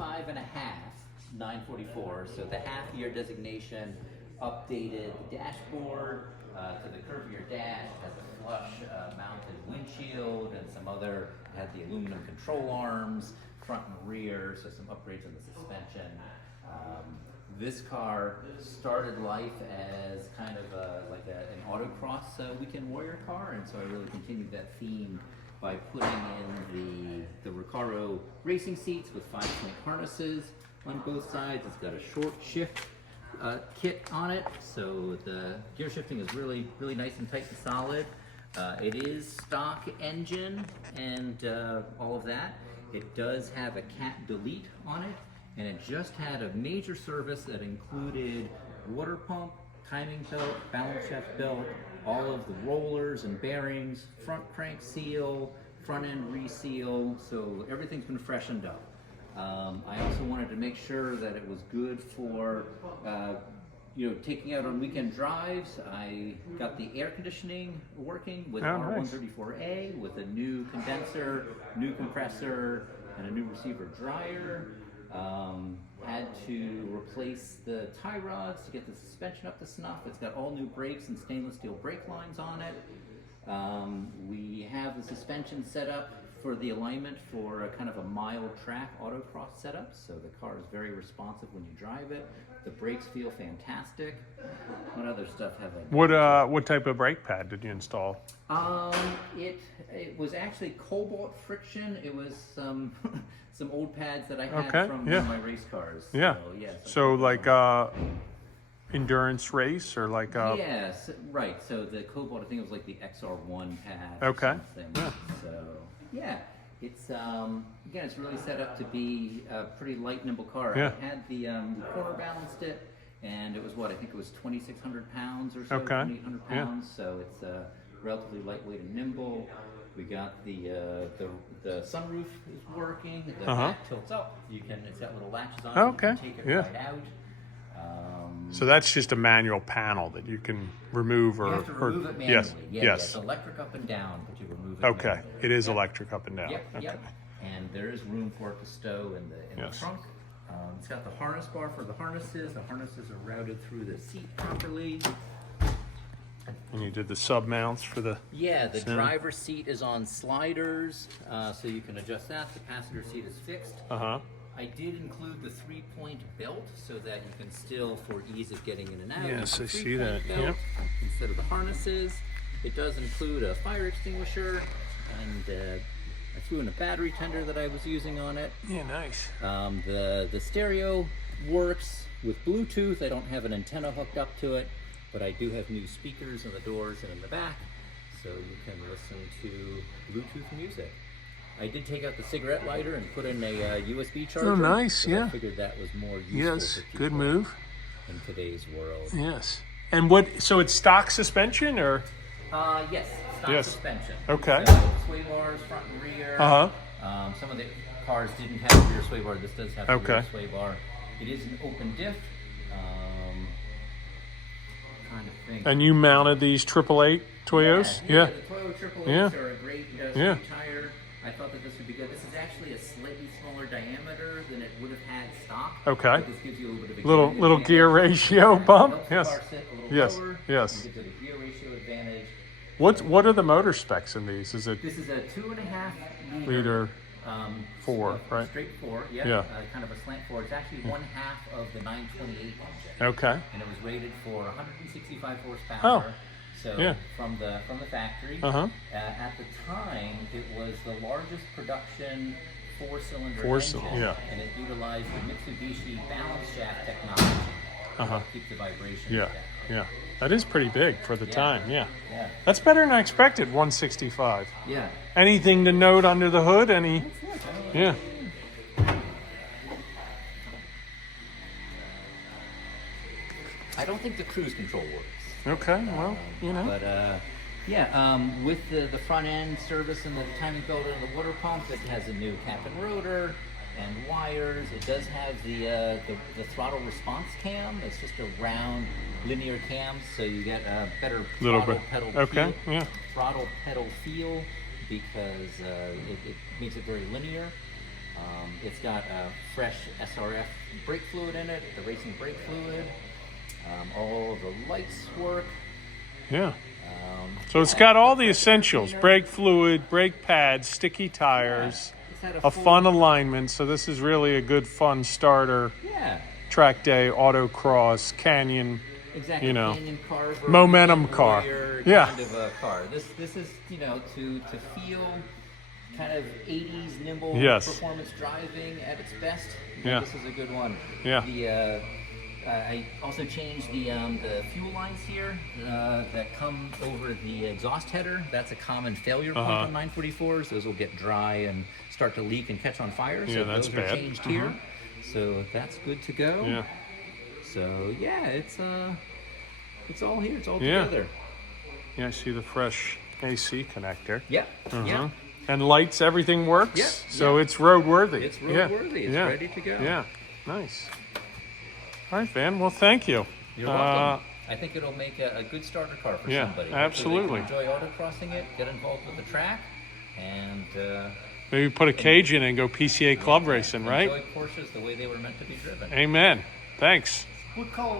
25 and a half, 944. So the half-year designation updated the dashboard to the curve of your dash. It has a flush mounted windshield and some other, it had the aluminum control arms, front and rear, so some upgrades on the suspension. This car started life as kind of an autocross weekend warrior car, and so I really continued that theme by putting in the Recaro racing seats with 5-point harnesses on both sides. It's got a short shift kit on it, so the gear shifting is really nice and tight and solid. It is stock engine and all of that. It does have a cat delete on it, and it just had a major service that included water pump, timing belt, balance shaft belt, all of the rollers and bearings, front crank seal, front end reseal, so everything's been freshened up. I also wanted to make sure that it was good for taking out on weekend drives. I got the air conditioning working with R134A with a new condenser, new compressor, and a new receiver dryer. Had to replace the tie rods to get the suspension up to snuff. It's got all new brakes and stainless steel brake lines on it. We have the suspension set up for the alignment for a kind of a mild track autocross setup, so the car is very responsive when you drive it. The brakes feel fantastic. What other stuff have I? What type of brake pad did you install? It was actually cobalt friction. It was some old pads that I had from one of my race cars. Yeah. So like endurance race or like yes, right. So the cobalt, I think it was like the XR1 pad. Okay. Or something. Yeah. So yeah, it's again, it's really set up to be a pretty light, nimble car. Yeah. I had the corner balanced it, and it was I think it was 2,600 pounds or so, Okay. 2,800 pounds. Yeah. So it's relatively lightweight and nimble. We got the sunroof is working. The back tilts up. It's got little latches on it. You can take it right out. So that's just a manual panel that you can remove or... You have to remove it manually. Yes. Yeah, it's electric up and down, but you remove it manually. It is electric up and down. Yep. And there is room for it to stow in the trunk. It's got the harness bar for the harnesses. The harnesses are routed through the seat properly. And you did the sub mounts for the... Yeah, the driver's seat is on sliders, so you can adjust that. The passenger seat is fixed. I did include the 3-point belt so that you can still, for ease of getting in and out. Yes, I see that. Yep. Instead of the harnesses. It does include a fire extinguisher, and I threw in a battery tender that I was using on it. Yeah, nice. The stereo works with Bluetooth. I don't have an antenna hooked up to it, but I do have new speakers in the doors and in the back, so you can listen to Bluetooth music. I did take out the cigarette lighter and put in a USB charger. Oh, nice, yeah. I figured that was more useful. Yes, for people good move. in today's world. Yes. And so it's stock suspension or? Yes, stock suspension. Okay. So sway bars, front and rear. Some of the cars didn't have a rear sway bar. This does have a rear sway bar. It is an open diff. Trying to think. And you mounted these 888 Toyos? Yeah. The Toyo 888s are a great tire. I thought that this would be good. This is actually a slightly smaller diameter than it would have had stock. Okay. This gives you a little bit of a little gear ratio bump. Yes. Yes. Lower. Yes. Gives it a gear ratio advantage. What are the motor specs in these? This is a 2.5 liter 4, right? Straight 4, yeah. Kind of a slant 4. It's actually 1/2 of the 928 engine. Okay. And it was rated for 165 horsepower. Oh. So from the factory. At the time, it was the largest production 4-cylinder engine, and it utilized the Mitsubishi balance shaft technology to keep the vibrations down. Yeah. That is pretty big for the time. Yeah. That's better than I expected. 165. Yeah. Anything to note under the hood? Yeah. I don't think the cruise control works. Okay, well, But with the front end service and the timing belt and the water pump, it has a new cap and rotor and wires. It does have the throttle response cam. It's just a round linear cam, so you get a better throttle pedal feel because it makes it very linear. It's got a fresh SRF brake fluid in it, the racing brake fluid. All the lights work. Yeah. So it's got all the essentials: brake fluid, brake pads, sticky tires, a fun alignment. So this is really a good fun starter. Yeah. Track day, autocross, canyon. Exactly. You know, Canyon car, momentum car. Yeah. Kind of a car. This is, you know, to feel kind of 80s nimble performance driving at its best. Yeah. This is a good one. Yeah. The I also changed the fuel lines here that come over the exhaust header. That's a common failure point on 944s. Those will get dry and start to leak and catch on fire. So that's those bad. are changed here. So that's good to go. Yeah. So yeah, it's all here. It's all together. Yeah, I see the fresh AC connector. Yeah. Yeah. And lights, everything works. Yeah. So it's roadworthy. It's roadworthy. It's ready to go. Yeah. Nice. All right, Van. Well, thank you. You're welcome. I think it'll make a good starter car for somebody. Absolutely. Hopefully they can enjoy autocrossing it, get involved with the track, and maybe put a cage in and go PCA club racing, right? Enjoy Porsches the way they were meant to be driven. Amen. Thanks. What color